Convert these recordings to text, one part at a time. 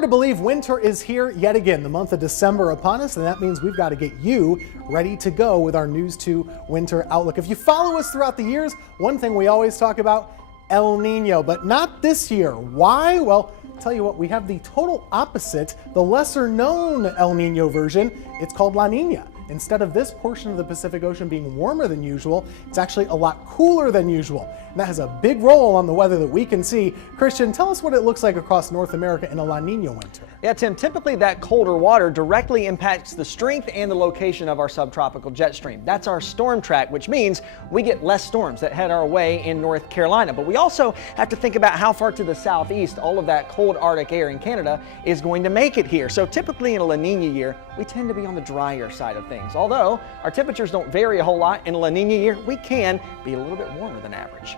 To believe winter is here yet again, the month of December upon us, and that means we've got to get you ready to go with our News 2 Winter Outlook. If you follow us throughout the years, one thing we always talk about, El Nino, but not this year. Why? Well, tell you what, we have the total opposite, the lesser known El Nino version. It's called La Niña. Instead of this portion of the Pacific Ocean being warmer than usual, it's actually a lot cooler than usual. And that has a big role on the weather that we can see. Christian, tell us what it looks like across North America in a La Niña winter. Yeah, Tim, typically that colder water directly impacts the strength and the location of our subtropical jet stream. That's our storm track, which means we get less storms that head our way in North Carolina. But we also have to think about how far to the southeast all of that cold Arctic air in Canada is going to make it here. So typically in a La Niña year, we tend to be on the drier side of things. Although our temperatures don't vary a whole lot, in a La Niña year, we can be a little bit warmer than average.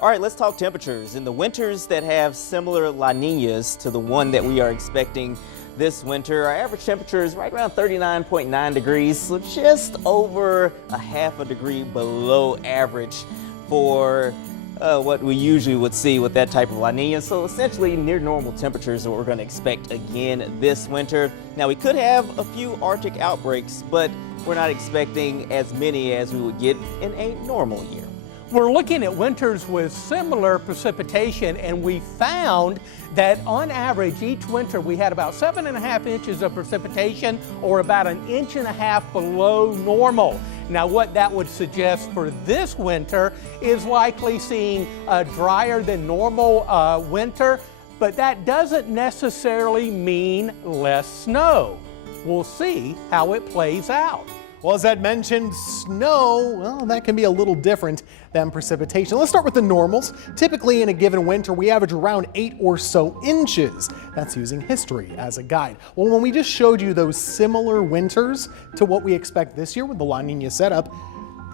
All right, let's talk temperatures. In the winters that have similar La Niñas to the one that we are expecting this winter, our average temperature is right around 39.9 degrees, so just over a half a degree below average for what we usually would see with that type of La Niña. So essentially near normal temperatures are what we're going to expect again this winter. Now we could have a few Arctic outbreaks, but we're not expecting as many as we would get in a normal year. We're looking at winters with similar precipitation, and we found that on average each winter we had about 7.5 inches of precipitation, or about 1.5 inches below normal. Now what that would suggest for this winter is likely seeing a drier than normal winter, but that doesn't necessarily mean less snow. We'll see how it plays out. Well, as Ed mentioned, snow, well, that can be a little different than precipitation. Let's start with the normals. Typically in a given winter, we average around 8 or so inches. That's using history as a guide. Well, when we just showed you those similar winters to what we expect this year with the La Niña setup,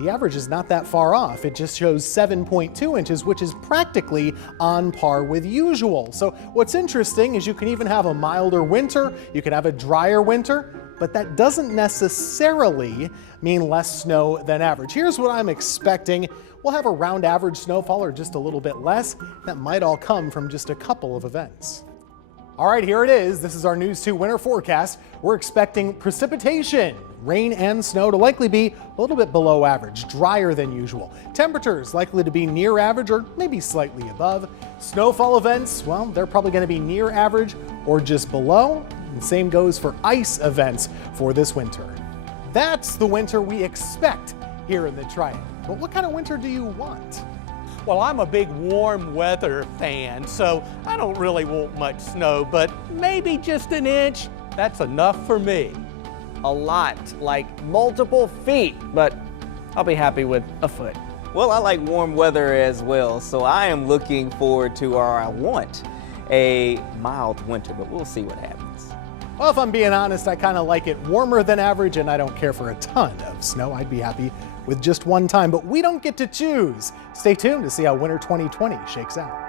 the average is not that far off. It just shows 7.2 inches, which is practically on par with usual. So what's interesting is you can even have a milder winter, you could have a drier winter, but that doesn't necessarily mean less snow than average. Here's what I'm expecting. We'll have around average snowfall or just a little bit less. That might all come from just a couple of events. All right, here it is. This is our News 2 winter forecast. We're expecting precipitation, rain and snow to likely be a little bit below average, drier than usual. Temperatures likely to be near average or maybe slightly above. Snowfall events, well, they're probably going to be near average or just below. And same goes for ice events for this winter. That's the winter we expect here in the Triad. But what kind of winter do you want? Well, I'm a big warm weather fan, so I don't really want much snow, but maybe just 1 inch, that's enough for me. A lot, like multiple feet, but I'll be happy with a foot. Well, I like warm weather as well, so I am looking forward to, or I want, a mild winter, but we'll see what happens. Well, if I'm being honest, I kind of like it warmer than average, and I don't care for a ton of snow. I'd be happy with just one time, but we don't get to choose. Stay tuned to see how winter 2020 shakes out.